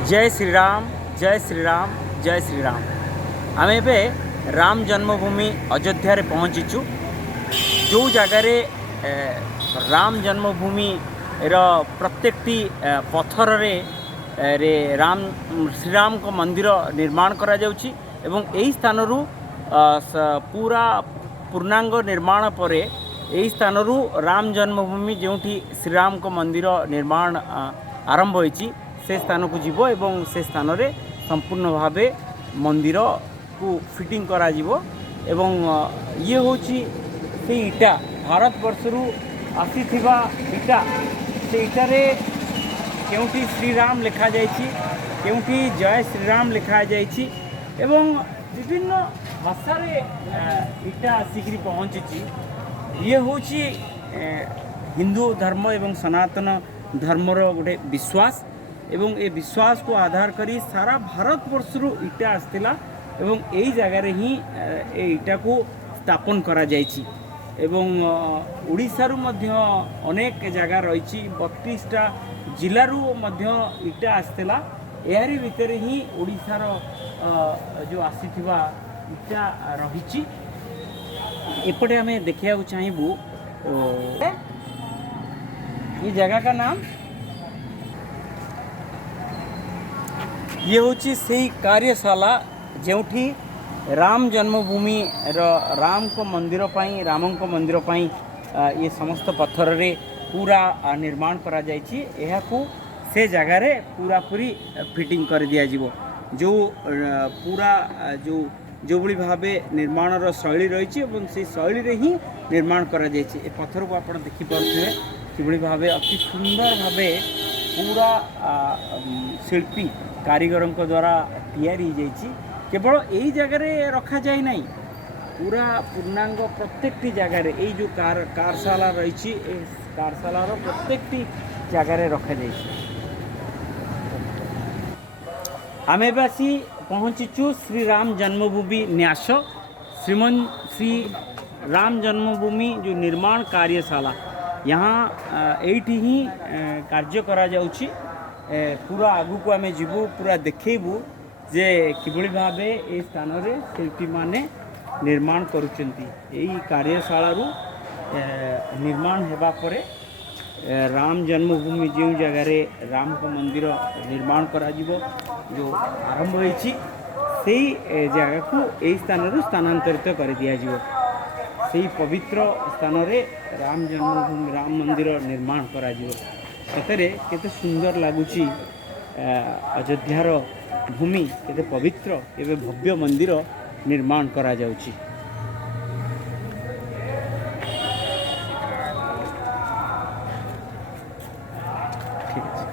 जय श्री राम, जय श्री राम, जय श्री राम। आम ए राम जन्मभूमि अयोध्या रे पहुँचीचु। जो जगार राम जन्मभूमि प्रत्येकटी पत्थर रे राम श्रीराम को मंदिर निर्माण करा जाउछि एवं एही स्थान पूरा पूर्णांग निर्माण पर यही स्थान राम जन्मभूमि जोठी श्रीराम को मंदिर निर्माण आरंभ होइछि से स्थान को जीवो एवं से स्थान रे संपूर्ण भावे मंदिर को फिटिंग करा जीवो एवं ये होछि से इटा भारत वर्षरू आसीथिबा इटा से इटारे केउठी श्रीराम लिखा जाइछि केउठी जय श्रीराम लिखा जाइछि एवं विभिन्न भाषा रे इटा आसिक पहुँची। ये होछि हिंदू धर्म एवं सनातन धर्मर गोटे विश्वास एवं ए विश्वास को आधार करी सारा भारत वर्षरू इटा आसला एवं यही जगार ही इटा को स्थापन करा जाइछि एवं ओडिशारू मध्य अनेक जगह रही 32टा जिलारू मध्य इटा आसला यारी भितर ही ओडिशार जो आसीथिबा इटा रही। एपटे आम देखा चाहबू ये जगह का नाम ये होची से कार्यशाला जोठी राम जन्मभूमि राम को मंदिर पाई राम को मंदिर पाई ये समस्त पत्थर रे पूरा निर्माण करा जाइछि। एहाकू से जगह रे पूरा पूरी फिटिंग कर दिया जीवो जो पूरा जो भली भावे निर्माणर शैली रही से शैली रे ही निर्माण करा जाइछि। ए पत्थर को आपण देखि पारुथे कि भावे अति सुंदर भावे पूरा शिल्पी कारीगर द्वारा तैयारी जाइछि। केवल यही जगह रखा जाए नहीं पूरा पूर्णांग प्रत्येकटी जगार यही जो कारशाला रही कारशालार प्रत्येकटी जगार रखा जाइछि। आम एबासी पहुँचीचु श्री राम जन्मभूमि न्यास श्री राम जन्मभूमि जो निर्माण कार्यशाला यहाँ एठी ही कार्य करा जाउछि। पूरा आगु को आम जीवु पूरा देखेबू जे किभली भावे ए स्थान रे शिल्पी माने निर्माण करुचंती। एही कार्यशाला निर्माण हेबा परे राम जन्मभूमि जो जगह रे राम को मंदिर निर्माण करा जीवो जो आरंभ होइछि सेही जगह को एही स्थान रु स्थानांतरित कर दिया जीवो। सेही पवित्र स्थान रे राम जन्मभूमि राम मंदिर निर्माण करा जीवो। सतरे केते सुंदर लगुची अयोध्यार भूमि केते पवित्र एवं भव्य मंदिर निर्माण करा जाउची। ठीक है।